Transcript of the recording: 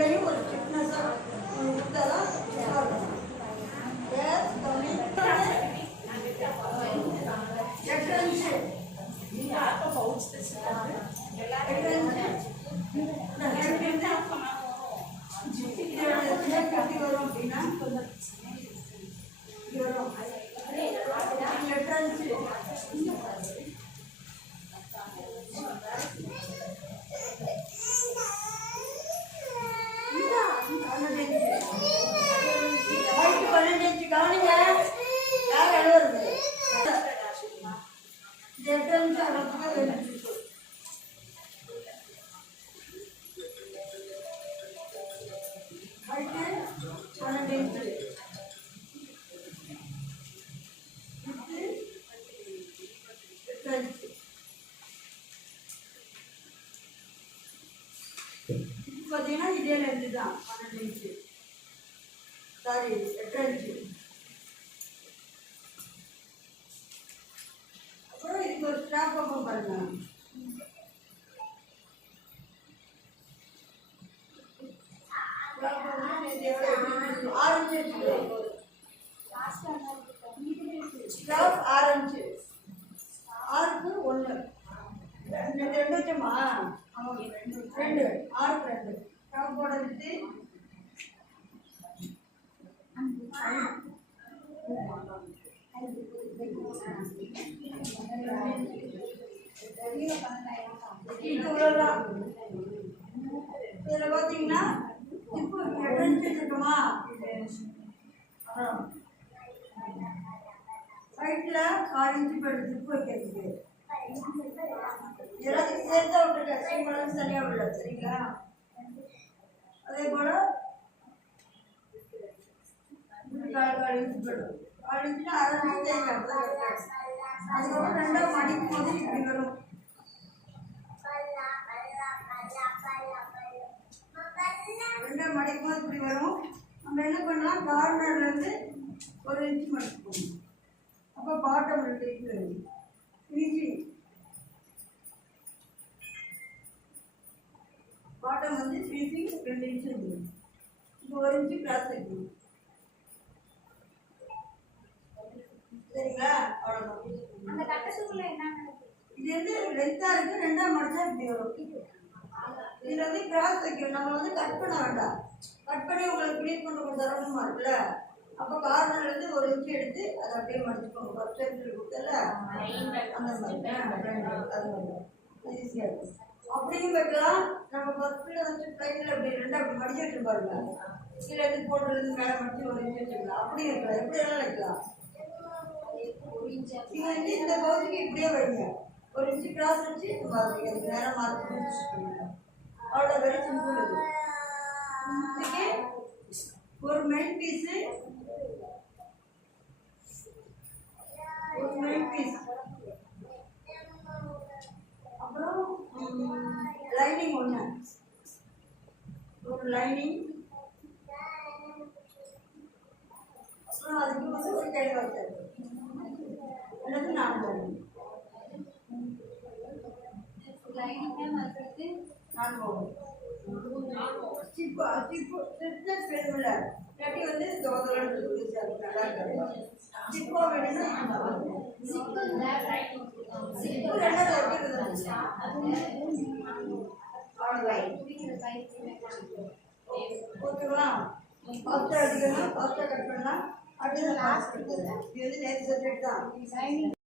உள்ளேயும் ஒரு ஃபிட்னஸாக கொடுத்தாதான் இருக்கும். வரும் அப்படின்னா பார்த்தீங்கன்னா இதே லென்த்து தான் 12 இன்ச்சு, சாரி 8 இன்ச்சு. அப்புறம் இதுக்கு ஒரு ஸ்ட்ராப் பக்கம் பாருங்க. ஆரஞ்சு 6க்கு 1 2 வச்சோமா? ஆமாம் 2 6க்கு 2 ஸ்டாப்போட விட்டு இதில் பார்த்தீங்கன்னா இப்போ 8 இன்ச்சு வச்சுருக்கோமா? சைட்டில் 4 இன்ச்சு போய்ட்டு ஜிப்பு வைக்கிறதுக்கு எல்லாத்தையும் சேர்த்தா விட்டுருக்கேன். சீமெல்லாம் சரியாக விடல, சரிங்களா? அதே போல் 4 இன்ச்சு போய்டும். 4 இன்ச்சுனா 1/2 இன்ச்சு தேங்காய். அதுக்கப்புறம் 2ஆக மடிக்கும் போது இப்படி வரும். 2ஆக மடிக்கும் போது இப்படி வரும். நம்ம என்ன பண்ணலாம், கார்னர்லேருந்து 1 இன்ச்சு மடிச்சுக்கணும். அப்போ பாட்டம் 2 இன்ச்சு வரும். ஃபினிஷிங் பாட்டம் வந்து ஃபினிஷிங் 2 இன்ச்சு வரும். இப்போ 1 இன்ச்சு கிராஸ் வைக்கணும், சரிங்களா? அவ்வளோதான். அந்த கட்டசுக்குள்ள என்ன இது வந்து லென்த்தாக இருக்குது, 2ஆக மடிச்சா இப்படி வரும். இதில் வந்து கிராஸ் வைக்கணும். நம்ம வந்து கட் பண்ண வேண்டாம். கட் பண்ணி உங்களுக்கு க்ளீன் பண்ண கொஞ்சம் சிரமமாக இருக்குல்ல, அப்போ கார்னர்லேருந்து 1 இன்ச்சு எடுத்து அதை அப்படியே மடிச்சுக்கோங்க. ஃபர்ஸ்ட் டைம் கொடுத்தல அந்த மாதிரி அது ஈஸியாக இருக்கும். அப்படியும் வைக்கலாம். நம்ம ஃபர்ஸ்ட்டில் வந்து ப்ளைனில் அப்படி 2 அப்படி மடிச்சு வச்சு பாருங்க. கீழே இருந்து போட்டுலேருந்து மேலே மடிச்சு 1 இன்ச்சு வச்சுக்கலாம். அப்படியும் வைக்கலாம், எப்படியெல்லாம் வைக்கலாம். நீங்கள் வந்து இந்த பகுதிக்கு இப்படியே வைங்க. 1 இன்ச்சு கிராஸ் வச்சு பாருங்க, அதுக்கு நேரம் மார்க் பண்ணிக்கலாம். அவ்வளோ வெரி சிம்பிள். இது இதுக்கு ஒரு மெயின் பீஸு, அப்புறம் லைனிங் ஒன்று, ஒரு லைனிங், அப்புறம் அதுக்கு வந்து ஒரு கை வைத்தது அல்லது 4 லைனிங் வச்சுட்டு 4 சிப்பு சிப்பு ஸ்ட்ரெச் வேணும்ல, இல்லாட்டி வந்து தோதலன்னு இருக்குது, அது நல்லா இருக்காது. சிப்போ வேணும்னா சிப்பு 2 வைக்கிறது ஓகேவா? ஃபாஸ்ட்டாக அடிக்கணும், ஃபாஸ்ட்டாக கட் பண்ணலாம். அப்படியே லாஸ்ட் இருக்குது. இது வந்து நேற்று சப்ஜெக்ட் தான்.